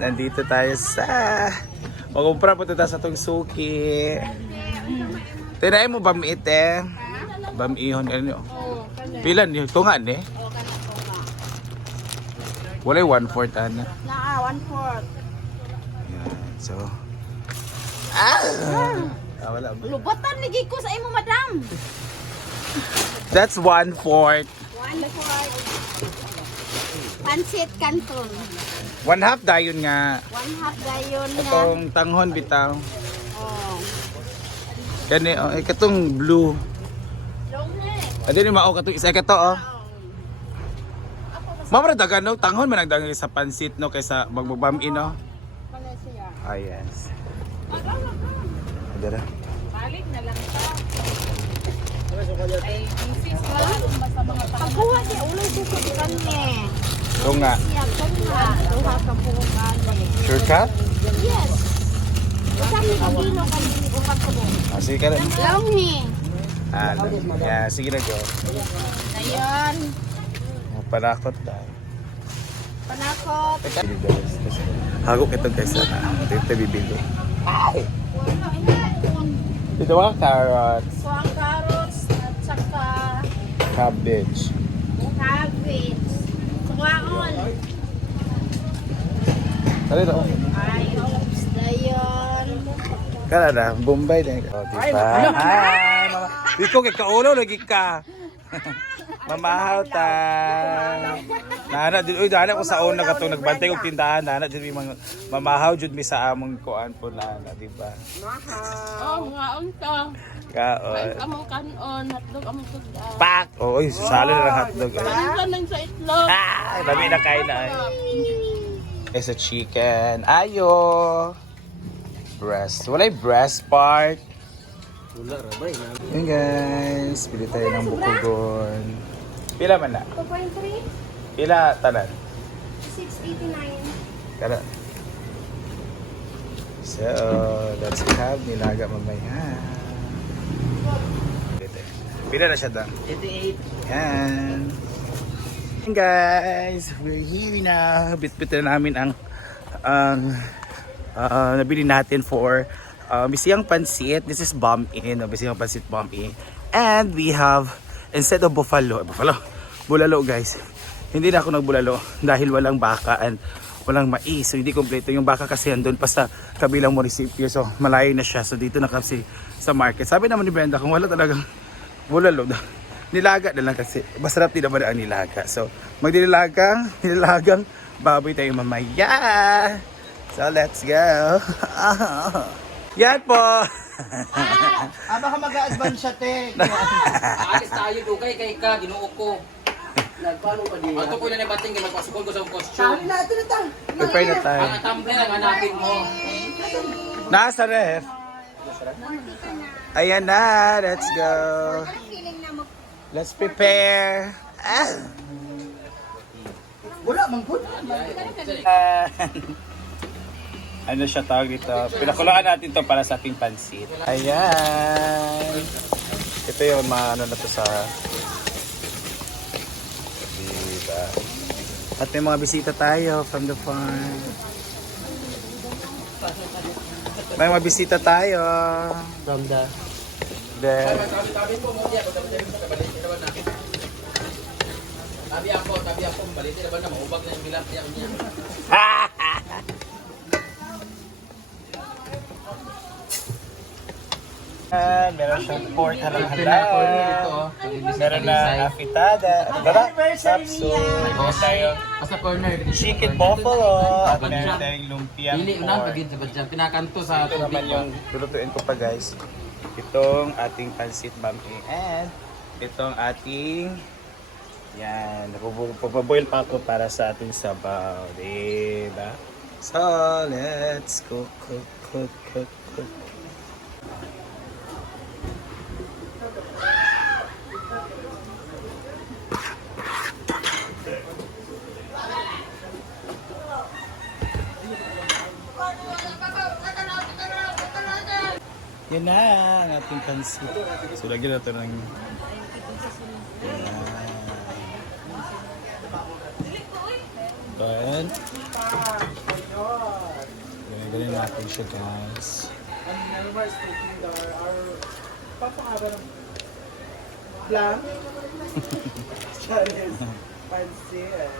Nandito tayo sa magumpra po tayo sa itong suki. Tinayin mo bamiit eh. Bamihon ano. Pilan niyo tungan eh. Walay 1/4 ana. Na 1/4. Yan. So wala ba? Lubatan ni ko sa imo, madam. That's 1/4. 1/4. Pansit canton. 1/2 dayon nga. 1/2 gayon na. Itong tanghon bitaw. Oh. Kani oh, katong blue. Adi ni mao katong isa kato oh. Mamra dagan no tanghon man nagdagan sa pansit no kaysa magbabam-in no. Ah yes. Adara. Balik na lang ta. Ay, insist ka basta mga pagkuha siya ulo ko kanne. So nga. Siya kanna, duha ka po kanne. Sure ka? Yes. Usami ka dino kanini ko pagkuha. Ah, sige ka rin. Long ni. Ah, yeah, sige na go. Ayan. Panakot tayo. Panakot. Hagok ito guys na. Ito bibili. Ay! Ito mga carrots. So, ang carrots at saka Cabbage. cabbage. Suwaon. Tali na. Ay, oops. Dayon. Kala na, Bombay na. Oh, diba? Hi! Mama. Dito kay kaulo, lagi ka. Mamahaw ta. Nana, uy, dana ko sa una katong nagbantay kong tindahan. Nana, dyan may mga mamahaw jud mi sa among kuan po nana, diba? Oh, nga unta. Kaon. Among kanon, hatlog among tugda. Pak! Oh, uy, salo na ng hotdog. Pagka nang sa itlog. Ay, dami na kain na ay. It's a chicken. Ayo. Breast. Walay breast part. Wala rabay na. Yun guys, pili tayo ng bukugon. Pila man na? 2.3, Pila tanan? 689. Tanan. So, let's have nilaga mamaya. Pila na siya dang? 88. Yan. Hey guys, we're here na. Bit-bit na namin ang nabili natin for bisiyang pansit. This is bomb-in, bisiyang pansit bomb-in. And we have, instead of bulalo guys. Hindi na ako nagbulalo dahil walang baka and walang mais. So hindi kompleto yung baka kasi andun pa sa kabilang munisipyo. So malayo na siya. So dito na kasi sa market. Sabi naman ni Brenda, kung wala talagang bulalo, nilaga na lang kasi. Masarap din naman ang nilaga. So nilagang baboy tayo mamaya. So let's go. Yan po. Baka mag-a-advance siya, te. Aalis tayo dugay kay ka, ginuo ko. Nagpalo pa din. Ato ko na nabating kay magpasukol ko sa costume. Natin na ta. Prepare na tayo. Ang tumbler ang hanapin mo. Nasa ref. Ayan na. Let's go. Let's prepare. Wala, mangkot. Ano siya tawag dito? Pinakulaan natin to para sa ating pansit. Ayan. Ito yung mga ano na to sa... Diba? At may mga bisita tayo from the farm. May mga bisita tayo. From the... Then, Tabi po mo diya, tabi mo sa balik naman natin. Tabi ako, balik naman na maubag na yung bilang niya. meron siyang pork halang-halang. Meron na afitada. Sapso. Meron tayong Basta corner. chicken buffalo. At meron tayong lumpia Dili unang pork. pagin sa badyan. Pinakanto sa Ito naman yung lulutuin ko pa guys. Itong ating pansit bambi. And itong ating yan. Papaboil pa ako para sa ating sabaw. Diba? So, let's cook. Yan na ang ating pansit. So, lagyan natin ng... Yan. Ganyan natin siya guys. Lang. Charles. Pansit.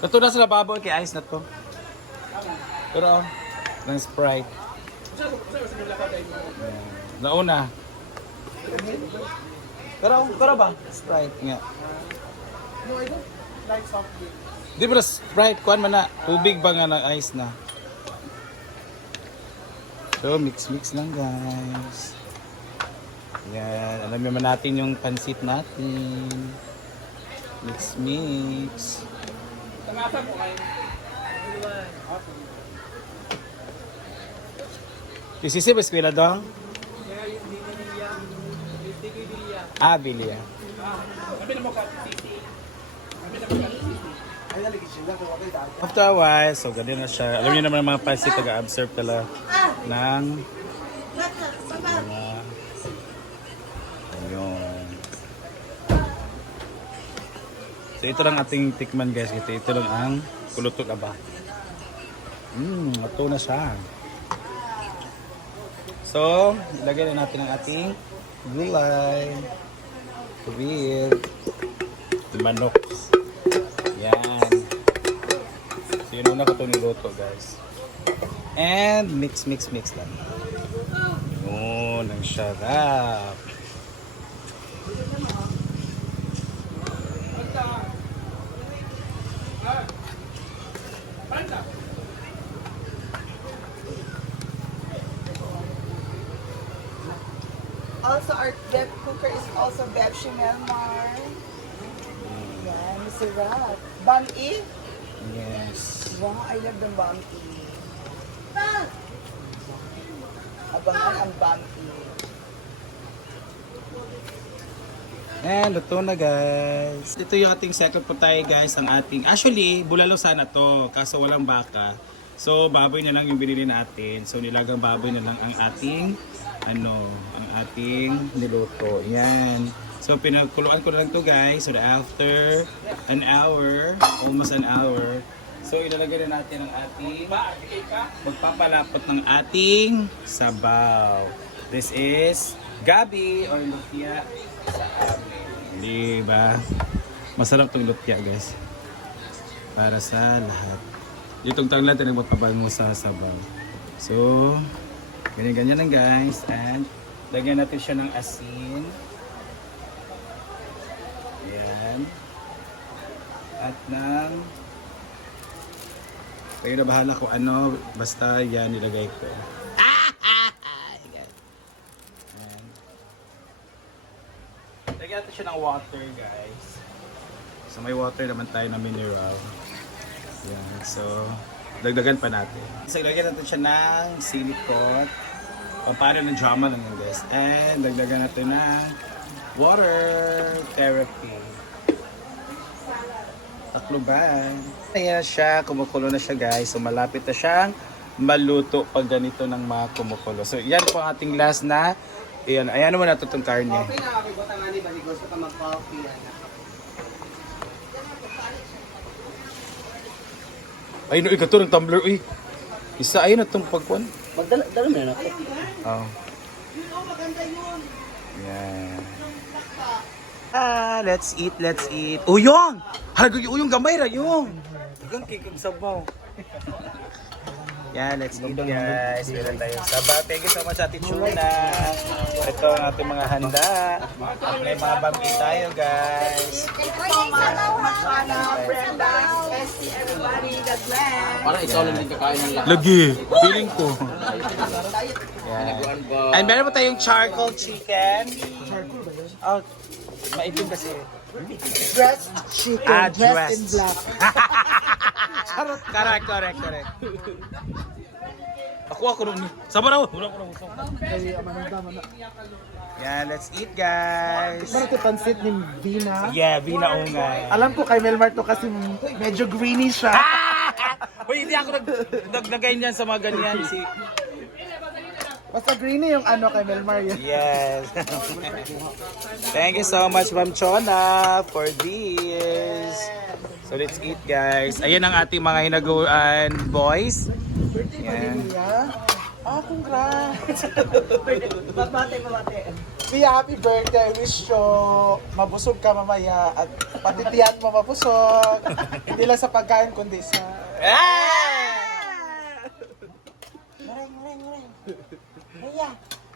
Ito na sa lababo kay ice na to. Pero, ng Sprite. Nauna. Pero ba? Sprite nga. No, I don't like soft drink. Di ba na Sprite? Kuhan man na. Tubig ba nga ng ice na? So, mix-mix lang guys. Yan. Alam naman natin yung pansit natin. Mix-mix. Isisi ba eskwela dong? Ah, Bilia. After a while, so ganyan na siya. Alam niyo naman ang mga pansit, taga-absorb tala ng mga ayun. So ito lang ating tikman guys. Ito lang ang kulutot aba. Ito na siya. So, ilagay na natin ang ating gulay. With manok. Yan. So yun una ko ito niluto guys. And mix lang. Yun, ang sarap. Also, our Bev cooker is also Bev Chanel Mar. Yan, masarap. Bang-i? Yes. Wow, I love the bang-i. Abangan ang bang-i. And ito na guys. Ito yung ating second patay guys. Ang ating, actually, bulalo sana to. Kaso walang baka. So, baboy na lang yung binili natin. So, nilagang baboy na lang ang ating ang ating niluto. Yan. So, pinagkuluan ko na lang to guys. So, after an hour, almost an hour, so, ilalagay na natin ang ating magpapalapot ng ating sabaw. This is gabi or lumpia sa amin. Diba? Masarap tong lumpia guys. Para sa lahat. Itong tanglan tayo magpabango sa sabaw. So, ganyan-ganyan lang guys. And lagyan natin siya ng asin. Ayan. At ng kayo na bahala kung ano. Basta yan nilagay ko. Ayan. Lagyan natin siya ng water guys. So may water naman tayo na mineral. Ayan. So dagdagan pa natin. So lagyan natin siya ng silicone. Paano ng drama lang yun guys. And dagdagan natin ng water therapy. Takluban. Ayan siya, kumukulo na siya guys. So malapit na siyang maluto pag ganito ng mga kumukulo. So yan po ang ating last na. Ayan naman natin itong karne. Okay na, kakibot ang ani ba? Gusto ka mag-coffee. Ay, no, ikaw ng tumbler. Uy, isa ayun na itong pagkuhan. Magdala mo na ako. Oh. Yan. Let's eat. Uyong! Halaga yung uyong gamay ra yung. Dagang kikog sabaw. Yan, let's eat guys. Meron tayong sabaw. Thank you so much Ate Chuna. Ito ang ating mga handa. May mga bami tayo guys. Brenda, Esty, everybody, God bless. Para ikaw lang din kakain ng lahat. Lagi, feeling ko. Nagawan ba? And meron pa tayong charcoal chicken. Oh, maitim kasi. Dressed chicken, dressed in black. Correct. Ako nung sabar ako. Wala ko nung usok. Yeah, let's eat guys. Parang pansit ni Vina. Yeah, Vina Ungay. Alam ko kay Melmar to kasi medyo greeny siya. Uy, hindi ako naglagay niyan sa mga ganyan. Basta greeny yung ano kay Melmar yun. Yes. Thank you so much, Ma'am Chona, for this. So let's eat, guys. Ayan ang ating mga hinaguan, boys. Yan. Congrats! Babate. Pia, happy birthday. Wish you mabusog ka mamaya at patitiyan mo mabusog. Hindi lang sa pagkain kundi sa...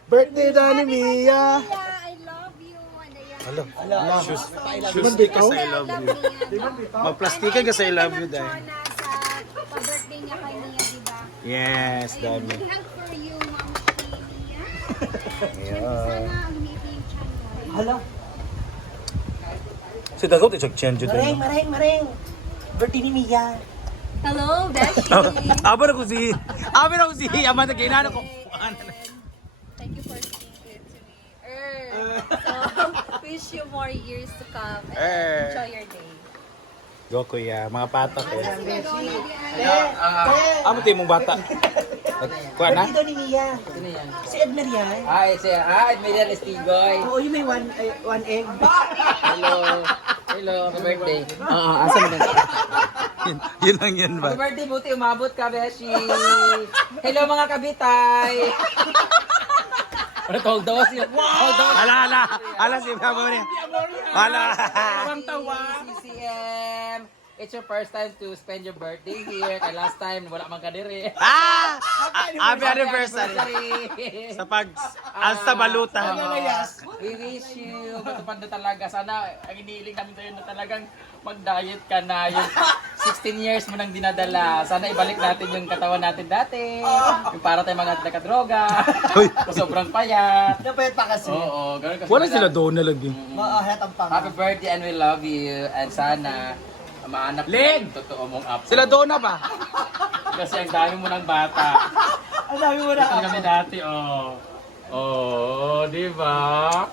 Birthday na ni Mia! I love you. Ano yan? Hello. Shoes because I love you. Magplastikan kasi I love you, dahil. Sa pa-birthday niya kay Mia, di ba? Yes, Ayun, dami. big hug for you, Ma'am Mia. Siyempre sana lumiit yung chan mo. Hello. Si Dagot, i-check-change yun. Maring. Birthday ni Mia. Hello, Beshi. Aba na ko si... Ama na kainano ko. Thank you for speaking to me. So, wish you more years to come and enjoy your day. Go, kuya. Mga patak eh. Asa si Madonna di Amo tayo mong bata. Kuha na? Birthday daw ni Mia. Sino yan? Si Edmer yan. Admiral Estigoy. Oo, yung may one egg. Hello. Happy birthday. Asa mo na? Yun lang yan ba? Happy birthday, buti umabot ka, Beshi. Hello mga kabitay. Ano tawag daw siya? Hala si Mama niya. Hala. CCM. It's your first time to spend your birthday here. Kaya last time, wala man ka diri. Happy anniversary. Sa sa balutan. We wish you matupad na talaga. Sana ang iniiling namin sa'yo na talagang mag-diet ka na. Yung 16 years mo nang dinadala. Sana ibalik natin yung katawan natin dati. Yung para tayong mga nakadroga. Sobrang payat. Napayat pa kasi. Oo, ganun kasi. Wala sila doon na lagi. Halatang pang. Happy birthday and we love you. And sana maanap Leg! yung totoo mong apo. Sila doon na ba? Kasi ang dami mo ng bata. Ang dami mo na. Ito kami dati, oh. Oh, di ba?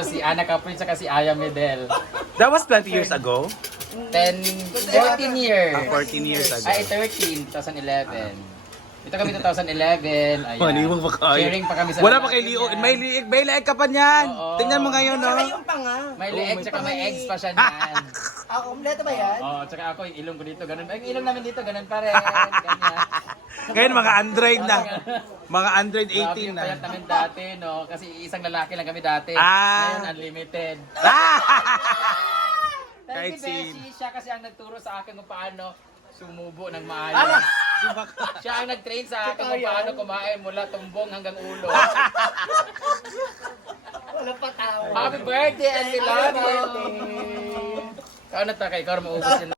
Si Ana Capri at si Aya Medel. That was 20 years ago. 14 years. 14 years ago. Ay, 13, 2011. Ito kami 2011. Ayan. Malimang pa kayo. Sharing pa kami sa Wala pa kay lalaki Leo. niyan. May leeg ka pa niyan. Oo. Tingnan mo ngayon, no? Saka yung panga. May leeg, tsaka may eggs pa siya niyan. Ako, kompleto ba yan? Oo, tsaka ako, yung ilong ko dito, ganun. Ay, yung ilong namin dito, ganun pa rin. Ganyan. Ngayon, mga Android na. Mga Android Grabe 18 yung na. payat namin dati, no? Kasi isang lalaki lang kami dati. Ah. Ngayon, unlimited. Thank Kahit you, Beshi. si- Siya kasi ang nagturo sa akin kung paano sumubo ng maayos. Siya ang nag-train sa akin kung paano kumain mula tumbong hanggang ulo. Wala pa tao. Happy birthday and we love you! Kau na ta kay Kar maubos yun.